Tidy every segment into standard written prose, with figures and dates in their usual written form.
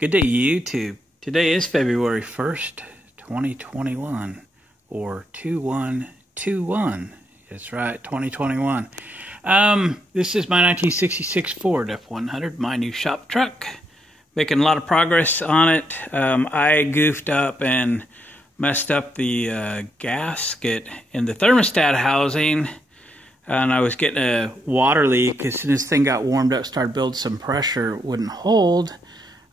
Good day, YouTube. Today is February 1st, 2021, or 2121. That's right, 2021. This is my 1966 Ford F100, my new shop truck. Making a lot of progress on it. I goofed up and messed up the gasket in the thermostat housing, and I was getting a water leak. As soon as this thing got warmed up, started building some pressure, it wouldn't hold.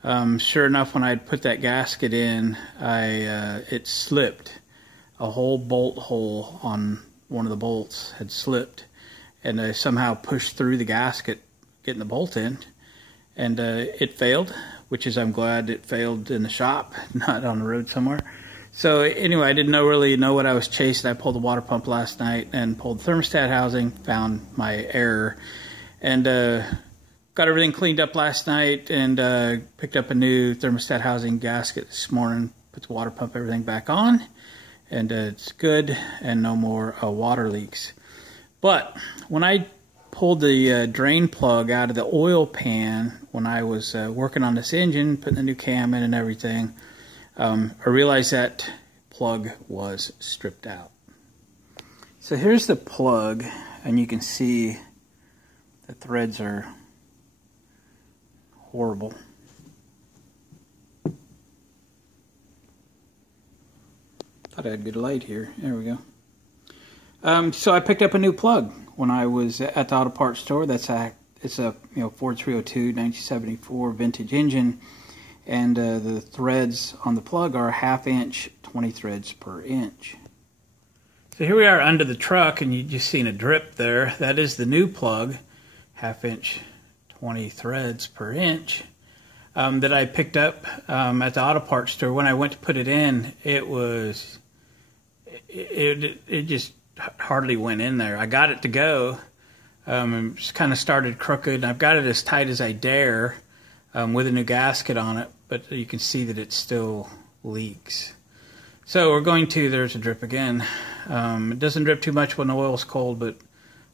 Sure enough, when I put that gasket in, it slipped. A whole bolt hole on one of the bolts had slipped, and I somehow pushed through the gasket, getting the bolt in, and it failed, which is, I'm glad it failed in the shop, not on the road somewhere. So anyway, I didn't really know what I was chasing. I pulled the water pump last night and pulled the thermostat housing, found my error, and got everything cleaned up last night, and picked up a new thermostat housing gasket this morning, put the water pump, everything back on, and it's good, and no more water leaks. But when I pulled the drain plug out of the oil pan when I was working on this engine, putting the new cam in and everything, I realized that plug was stripped out. So here's the plug, and you can see the threads are horrible. Thought I had good light here. There we go. So I picked up a new plug when I was at the auto parts store. It's a Ford 302 1974 vintage engine, and the threads on the plug are 1/2 inch, 20 threads per inch. So here we are under the truck, and you just seen a drip there. That is the new plug, 1/2 inch, 20 threads per inch, that I picked up at the auto parts store. When I went to put it in, it just hardly went in there. I got it to go, and just kind of started crooked. I've got it as tight as I dare with a new gasket on it, but you can see that it still leaks. So we're going to, there's a drip again. It doesn't drip too much when the oil's cold, but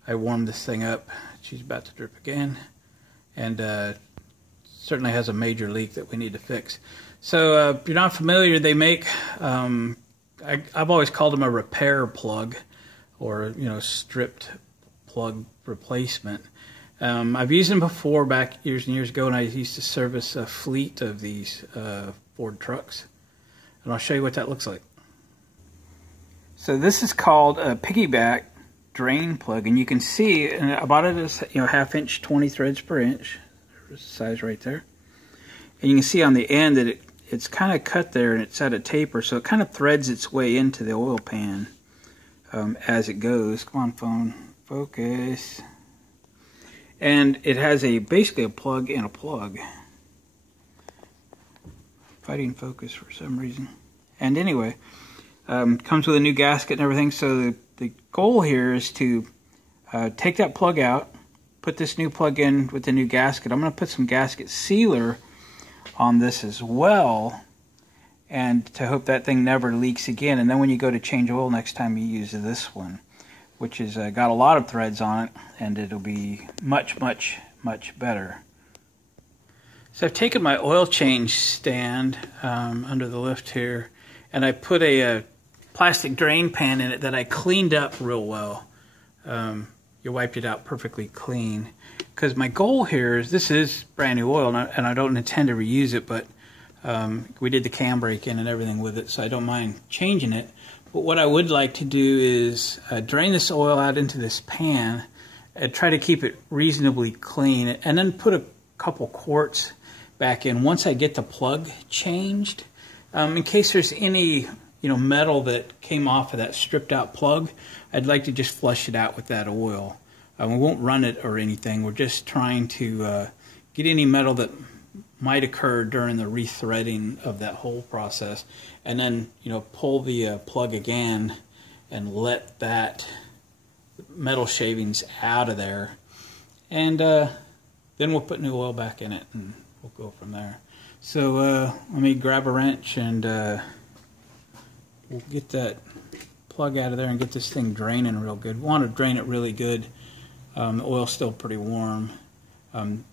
I warmed this thing up. She's about to drip again. And certainly has a major leak that we need to fix. So if you're not familiar, they make, I've always called them a repair plug, or stripped plug replacement. I've used them before, back years and years ago, and I used to service a fleet of these Ford trucks. And I'll show you what that looks like. So this is called a piggyback drain plug, and you can see, and I bought it as 1/2 inch, 20 threads per inch. There's the size right there, and you can see on the end that it's kind of cut there, and it's at a taper, so it kind of threads its way into the oil pan as it goes. Come on, phone, focus. And it has basically a plug in a plug. Fighting focus for some reason. And anyway, comes with a new gasket and everything. So the goal here is to take that plug out, put this new plug in with the new gasket. I'm going to put some gasket sealer on this as well, and to hope that thing never leaks again. And then when you go to change oil next time, you use this one, which has got a lot of threads on it, and it'll be much, much, much better. So I've taken my oil change stand under the lift here, and I put a plastic drain pan in it that I cleaned up real well. You wiped it out perfectly clean, because my goal here is, this is brand new oil, and I don't intend to reuse it, but we did the cam brake in and everything with it, so I don't mind changing it. But what I would like to do is drain this oil out into this pan and try to keep it reasonably clean, and then put a couple quarts back in once I get the plug changed, in case there's any metal that came off of that stripped out plug. I'd like to just flush it out with that oil. We won't run it or anything. We're just trying to get any metal that might occur during the rethreading of that whole process, and then pull the plug again and let that metal shavings out of there, and then we'll put new oil back in it, and we'll go from there. So let me grab a wrench, and we'll get that plug out of there and get this thing draining real good. We want to drain it really good. The oil's still pretty warm.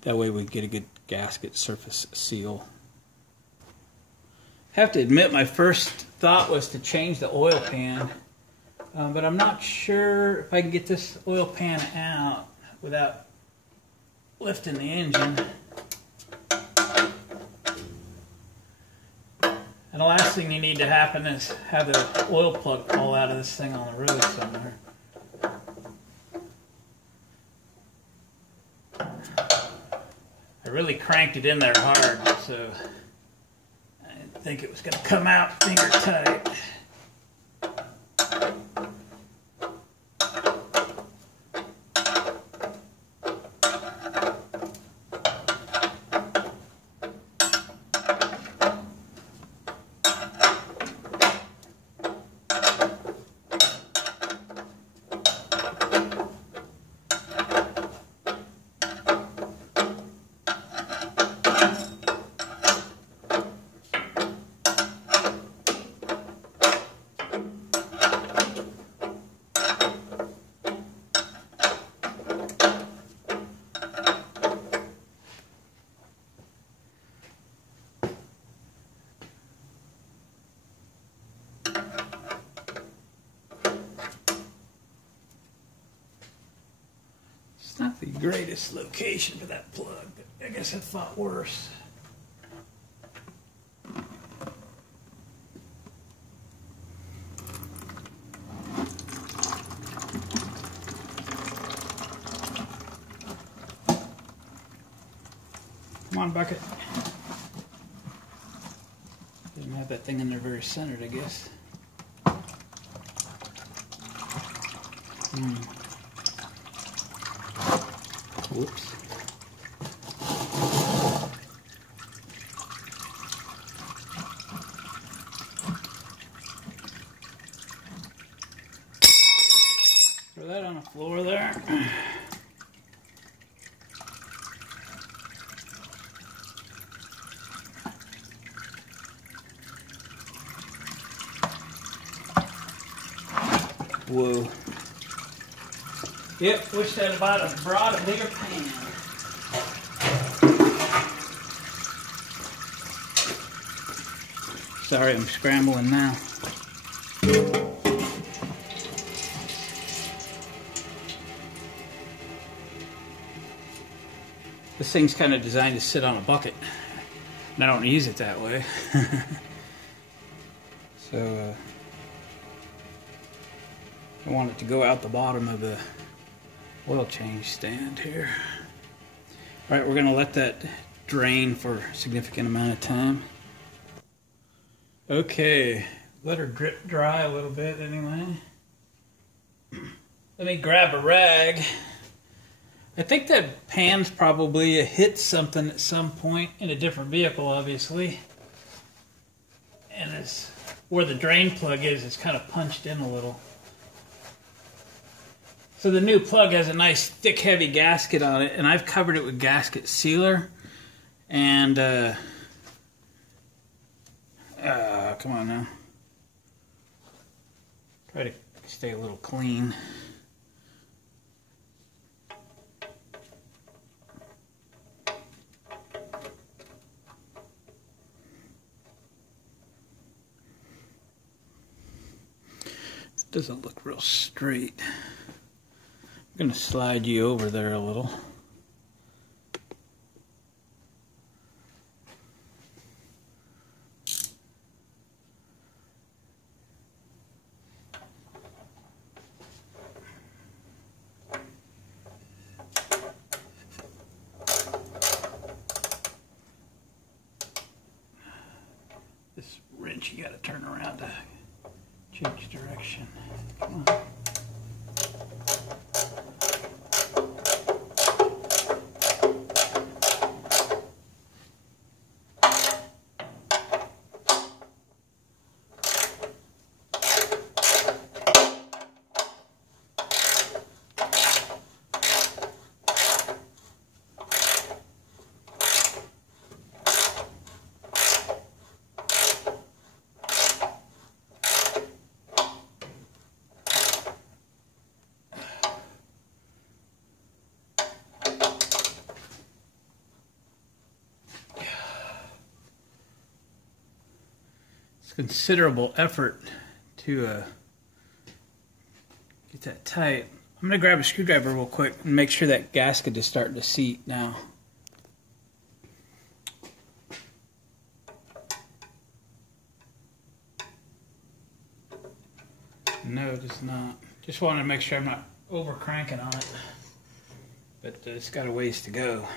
That way we get a good gasket surface seal. have to admit my first thought was to change the oil pan, but I'm not sure if I can get this oil pan out without lifting the engine. And the last thing you need to happen is have the oil plug fall out of this thing on the road somewhere. I really cranked it in there hard, so I didn't think it was going to come out finger tight. It's not the greatest location for that plug, but I guess I thought worse. Come on, bucket. Didn't have that thing in there very centered, I guess. Whoops. Throw that on the floor there. Whoa. Yep, wish I'd have brought a bigger pan. Sorry, I'm scrambling now. This thing's kind of designed to sit on a bucket, and I don't use it that way. So, I want it to go out the bottom of the oil change stand here. Alright, we're going to let that drain for a significant amount of time. Okay, let her drip dry a little bit anyway. Let me grab a rag. I think that pan's probably hit something at some point in a different vehicle, obviously. And it's where the drain plug is, it's kind of punched in a little. So the new plug has a nice thick heavy gasket on it, and I've covered it with gasket sealer. And come on now. Try to stay a little clean. It doesn't look real straight. I'm going to slide you over there a little. This wrench you got to turn around to change direction. Come on. considerable effort to get that tight. I'm going to grab a screwdriver real quick and make sure that gasket is starting to seat now. No, it is not. Just wanted to make sure I'm not over cranking on it. But it's got a ways to go.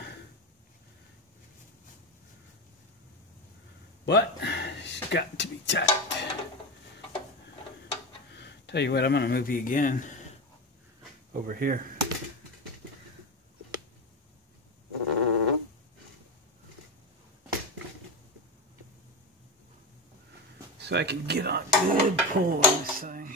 But it's got to be tight. Tell you what, I'm going to move you again over here. So I can get on a good pull on this thing.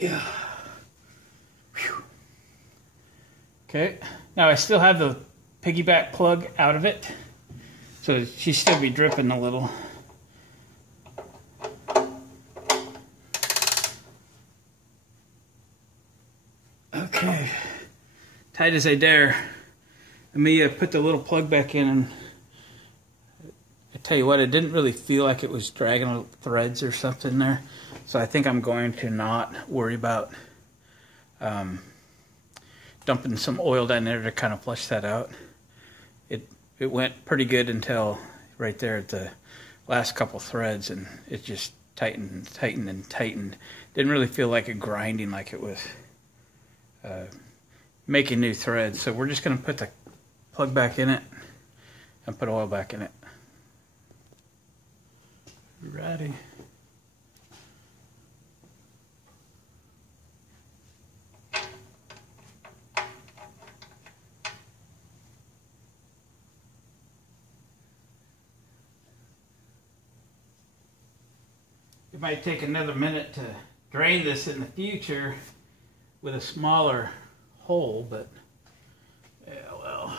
Yeah. Whew. Okay, now I still have the piggyback plug out of it, so she still be dripping a little. Okay, tight as I dare. Let me put the little plug back in, and I tell you what, it didn't really feel like it was dragging threads or something there. So I think I'm going to not worry about dumping some oil down there to kind of flush that out. It went pretty good until right there at the last couple threads, and it just tightened and tightened and tightened. Didn't really feel like it grinding like it was making new threads. So we're just going to put the plug back in it and put oil back in it. Ready. It might take another minute to drain this in the future with a smaller hole, but yeah, well.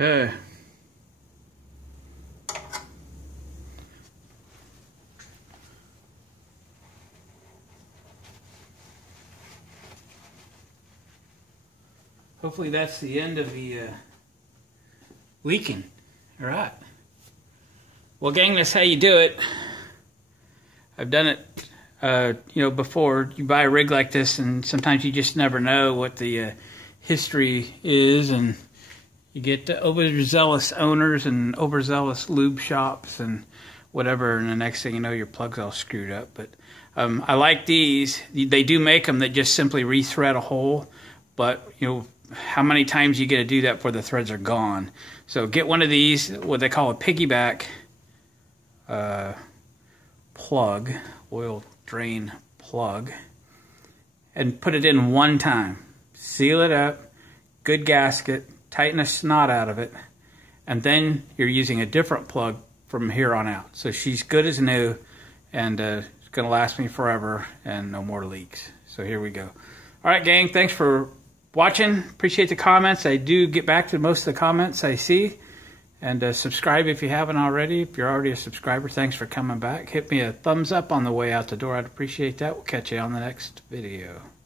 Okay. Hopefully that's the end of the leaking. All right. Well, gang, that's how you do it. I've done it, before. You buy a rig like this, and sometimes you just never know what the history is, and you get overzealous owners and overzealous lube shops and whatever, and the next thing you know, your plug's all screwed up. But I like these. They do make them that just simply re-thread a hole, but how many times you get to do that before the threads are gone? So get one of these, what they call a piggyback plug, oil drain plug, and put it in one time. Seal it up, good gasket, tighten a snot out of it, and then you're using a different plug from here on out. So she's good as new, and it's gonna last me forever and no more leaks. So here we go. All right, gang, thanks for watching. Appreciate the comments. I do get back to most of the comments I see. And subscribe if you haven't already. If you're already a subscriber, thanks for coming back. Hit me a thumbs up on the way out the door. I'd appreciate that. We'll catch you on the next video.